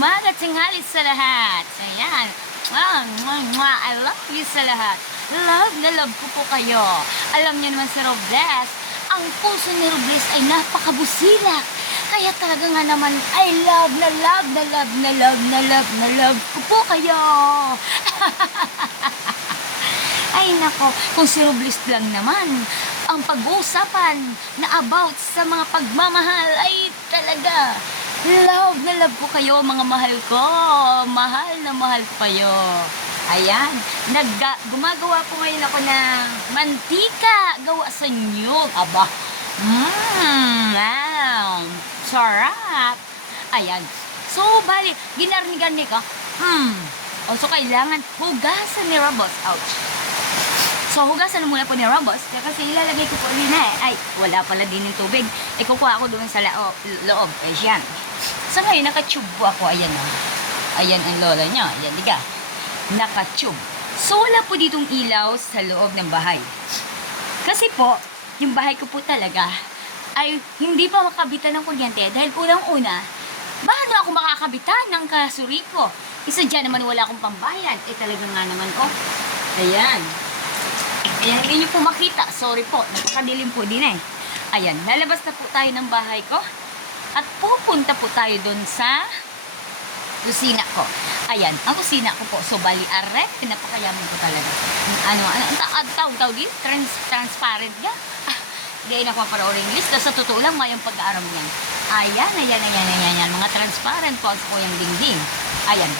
umaga, tinghali sa lahat. Ayan. I love you sa lahat. Love na love ko po kayo. Alam niyo naman si Robles, ang puso ni Robles ay napakabusilak. Kaya talaga nga naman, I love na love na love na love na love na love ko po kayo. Ay nako, kung si Robles lang naman, ang pag-uusapan na about sa mga pagmamahal ay talaga, love na love ko kayo mga mahal ko. Mahal na mahal ko kayo. Ayan, gumagawa po ngayon ako ng mantika gawa sa nyug. Aba, wow, sarap. Ayan, so bali, ginarni-garni ka. O so kailangan hugasan ni Robos. Ouch. So, hugasan muna po ni Robos kasi ilalagay ko po rin Ay, wala pala din yung tubig. Kukuha ako doon sa loob. Ayan. So, ngayon, nakatube ako. Ayan o. Ayan ang lola niya. Ayan, diga. Nakatube. So, wala po ditong ilaw sa loob ng bahay. Kasi po, yung bahay ko po talaga ay hindi pa makabitan ng kuryente dahil unang-una, paano ako makakabitan ng kasuri ko? Isa dyan naman wala akong pambayad. Talaga nga naman, oh. Ayan. Ayan, hindi nyo po makita. Sorry po, napakadilim po din Ayan, lalabas na po tayo ng bahay ko. At pupunta po tayo dun sa kusina ko. Ayan, ang kusina ko po. So, bali, pinapakayaman ko talaga. Tawag din? Transparent ga? Hindi na ako para English. Sa totoo lang, mayang pag-aaram niyan. Ayan. Mga transparent po sa kuyang dingding. Ayan.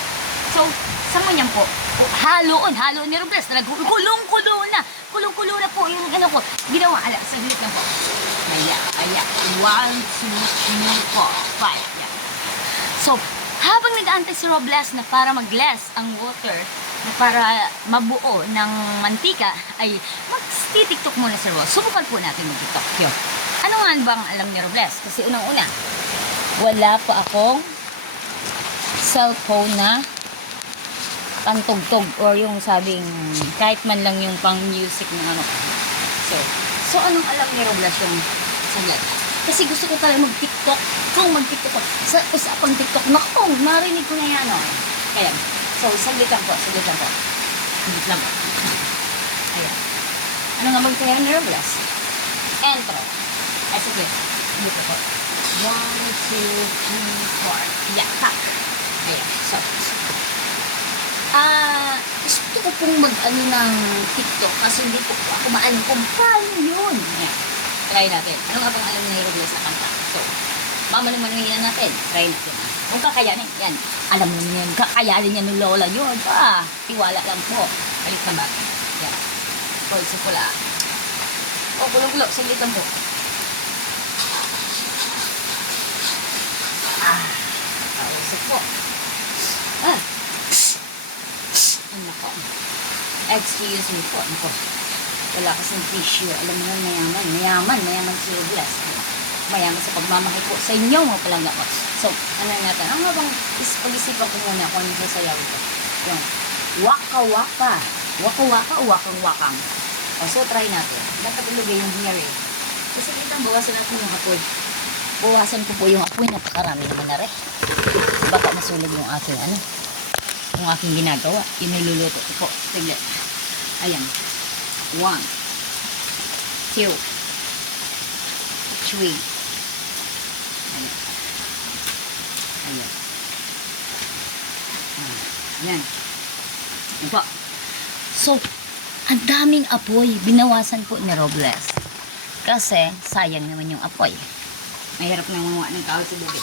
So, sa mo niyan po, haloon ni Robles. Kulong-kulo na po yung ko. Ginawa, saglit na po. Ayan. 1, 2, 3, 4, 5. Ayan. So, habang nag-aantay si Robles na para mag-less ang water, na para mabuo ng mantika, ay mag-tiktok muna si Robles. Subukan po natin mag-tiktok. Yun. Ano nga bang alam ni Robles? Kasi unang-una, wala pa akong cellphone na pantugtog or yung sabing kahit man lang yung pang music ng ano. So anong alam ni Robles yung saglit? Kasi gusto ko talaga mag-tiktok. Kung mag-tiktok ko, sa usapang tiktok, naku, narinig ko na yan, Kaya, so saglit lang po. Saglit lang po. Ayan. Ano nga bang kaya ni Robles? Intro. Ay, saglit. Saglit po. 1, 2, 3, 4. Yeah, tap. Ayan. So, gusto ko pong mag-ano ng TikTok kasi hindi po ako maalam kung paano yun. Ayan. Try natin. Ano nga bang alam ni Robles na kanta? So, mamanong-manongin natin. Try natin. Kung kakayanin, yan. Alam naman yan. Kakayanin yan ng lola yun. Tiwala lang po. Balik na ba? Yan. Pulse pula. Kulo-kulo. Saglit lang po. Pausap po. Nako. Excuse me po. Nako. Wala kasing tissue. Alam mo na mayaman si Robles. Mayaman sa pagmamahal po sa inyo mga palangga ko. So, ano natin? Ang habang pag-isipan ko muna kung ano sasayawin ko. Yung waka-waka. Waka-waka o wakang-wakang. So, try natin. Dapat ilagay yung hearing. Kasi kitang bawasan natin yung apoy. Bawasan ko po yung apoy. Napakarami naman na rin. Baka masulig yung aking yung aking ginagawa. Yung niluluto ko po. Sige. Ayan. 1, 2, 3. Ayan. Ayan. Ayan. Ayan po. So, ang daming apoy. Binawasan po ni Robles. Kasi, sayang naman yung apoy. Mahirap na mamuha ng kahoy sa bubig.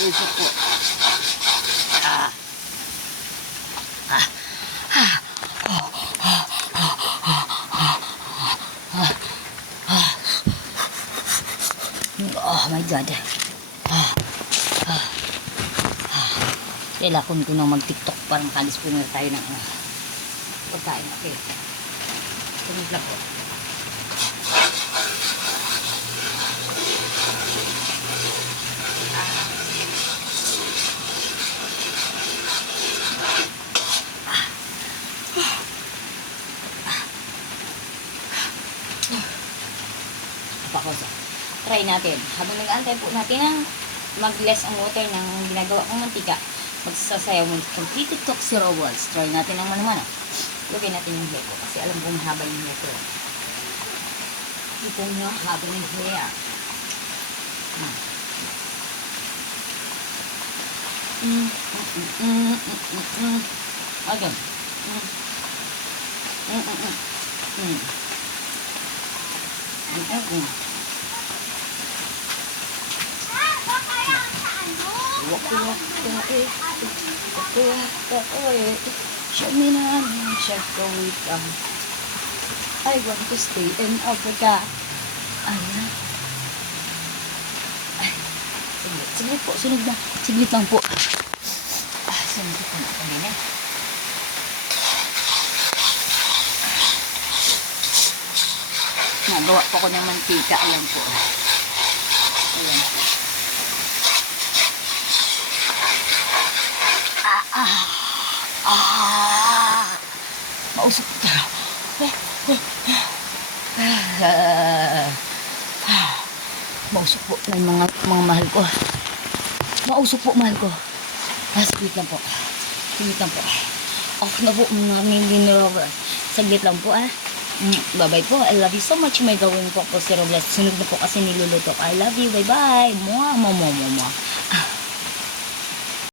Ito po. Oh my God. Kailangan ko nang mag-tiktok parang kalis po na tayo ng pagkain. Okay. Sunod lang po. try natin. Habang nag-aantay po natin ang mag-less ang water ng ginagawa kong mantika, magsasayaw mo kung TikTok si Robles. Try natin ang mano-mano. Lagay natin yung hair ko kasi alam kong mahaba yung hair ko. Ito nga, haba yung hair. Again. I want to stay in Africa. Ayan. Ay, siglit po, sunod na. Siglit lang po. Sunod po na kami na. Nagawa po ko ng mantika. Ayan po. Ayan. Mausap ka. Mausap po ng mga mahal ko. Mausap po mahal ko. Saglit lang po. Saglit lang po. Okay na po mga mini-rover. Saglit lang po Bye-bye po. I love you so much. May gawin po si Robles. Sunod na po kasi niluluto. I love you. Bye-bye. Mwah, mwah, mwah, mwah.